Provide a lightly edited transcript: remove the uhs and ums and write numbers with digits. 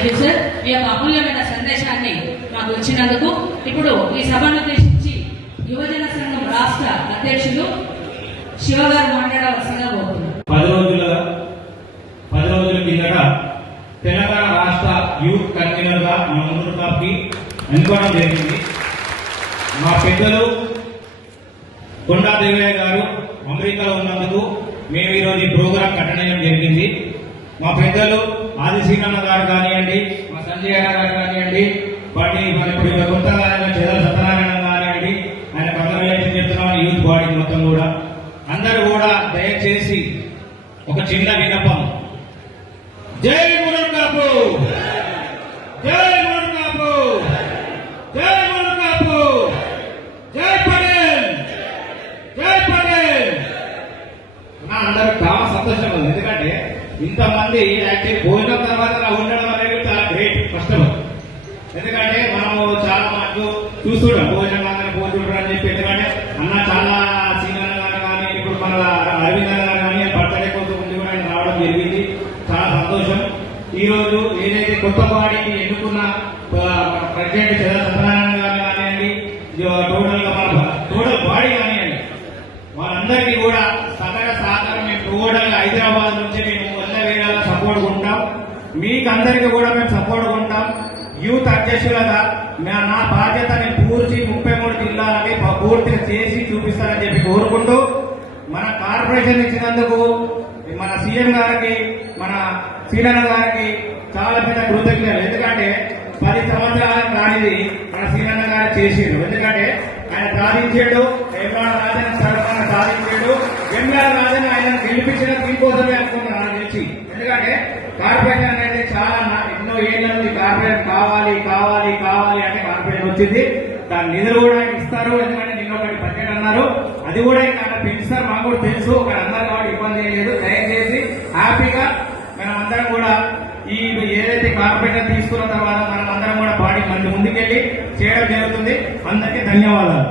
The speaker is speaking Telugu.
Thank you sir. మీ యొక్క అమూల్యమైన సందేశాన్ని మాకు ఇచ్చినందుకు. ఇప్పుడు ఈ సభను ఉద్దేశించి యువజన సంఘం రాష్ట్ర అధ్యక్షులు శివ గారు మాట్లాడవలసిందిగా కోరుతున్నారు. 10 రోజుల కిందట తెలంగాణ రాష్ట్ర యూత్ కన్వీనర్ గా మన ముందు కాపీ ఎన్నుకోవడం జరిగింది. మా పెద్దలు కొండా దేవయ్య గారు అమెరికాలో ఉన్నందుకు మేము ఈరోజు ఈ ప్రోగ్రాం కట్టడం జరిగింది. మా పెద్దలు ఆదిశీనన్న గారు కానివ్వండి, మా సంజయ్ అన్న గారు కానివ్వండి, వాటి మన ఇప్పుడు కొత్తగా చెదల సత్యనారాయణ కానివ్వండి, ఆయన కంగ్రాచులేషన్ చెప్తున్నాం యూత్ బాడీ మొత్తం కూడా. అందరూ కూడా దయచేసి ఒక చిన్న విన్నపం, జై మునర్కాపు, జై మునర్కాపు, జై మునర్కాపు, జై పటేల్, జై పటేల్. అందరూ చాలా సంతోషంగా ఉంది. ఎందుకంటే ఇంతమంది యాక్చువల్లీ భోజనం తర్వాత ఉండడం అనేది చాలా గ్రేట్. ఫస్ట్ ఆఫ్ ఆల్ ఎందుకంటే మనము చాలా మనకు చూస్తుంటాం భోజనం కానీ భోజనం అని చెప్పి. ఎందుకంటే అన్న చాలా సీనియర్ గారు కానీ ఇప్పుడు మన అరవింద్ గారు కానీ బర్త్డే కోసం ముందు కూడా ఆయన రావడం జరిగింది. చాలా సంతోషం. ఈ రోజు ఏదైతే కొత్త బాడీకి ఎన్నుకున్న ప్రెసిడెంట్ చంద్ర సత్యనారాయణ గారు కానివ్వండి, టోటల్ బాడీ కానివ్వండి, వాళ్ళందరికీ కూడా సకల సహకారం మేము టోటల్ హైదరాబాద్ నుంచి మేము వేళలా సపోర్ట్ ఉంటాం. మీకు అందరికీ కూడా మేము సపోర్ట్ ఉంటాం. యూత్ అధ్యక్షులుగా నా బాధ్యత నేను పూర్తి 33 జిల్లాలకి పూర్తిగా చేసి చూపిస్తానని చెప్పి కోరుకుంటూ, మన కార్పొరేషన్ ఇచ్చినందుకు మన సీఎం గారికి, మన సీనన్న గారికి చాలా పెద్ద కృతజ్ఞతలు. ఎందుకంటే 10 సంవత్సరాలకు రానిది మన సీనన్న గారు చేసిండు. ఎందుకంటే ఆయన సాధించాడు, వేమలాడ రాజన్న సర్వన్న సాధించాడు. వేమలాడ రాజన్న ఆయన గెలిపించిన దీనికోసమే అనుకున్నాను నాకు తెలిసి. ఎందుకంటే కార్పొరేషన్ అనేది చాలా ఎన్నో ఏళ్ల నుంచి కార్పొరేషన్ కావాలి కావాలి కావాలి అంటే కార్పొరేషన్ వచ్చింది. దాని నిధులు కూడా ఇస్తారు. ఎందుకంటే నిన్న ఒకటి బడ్జెట్ అన్నారు, అది కూడా ఇంకా పెంచుతారు. మాకు కూడా తెలుసు, ఒక అన్నారు కాబట్టి ఇబ్బంది లేదు. దయచేసి హ్యాపీగా మనం అందరం కూడా ఈ ఏదైతే కార్పొరేషన్ తీసుకున్న తర్వాత మనం అందరం కూడా బాడీ మంచి ముందుకెళ్లి చేయడం జరుగుతుంది. అందరికీ ధన్యవాదాలు.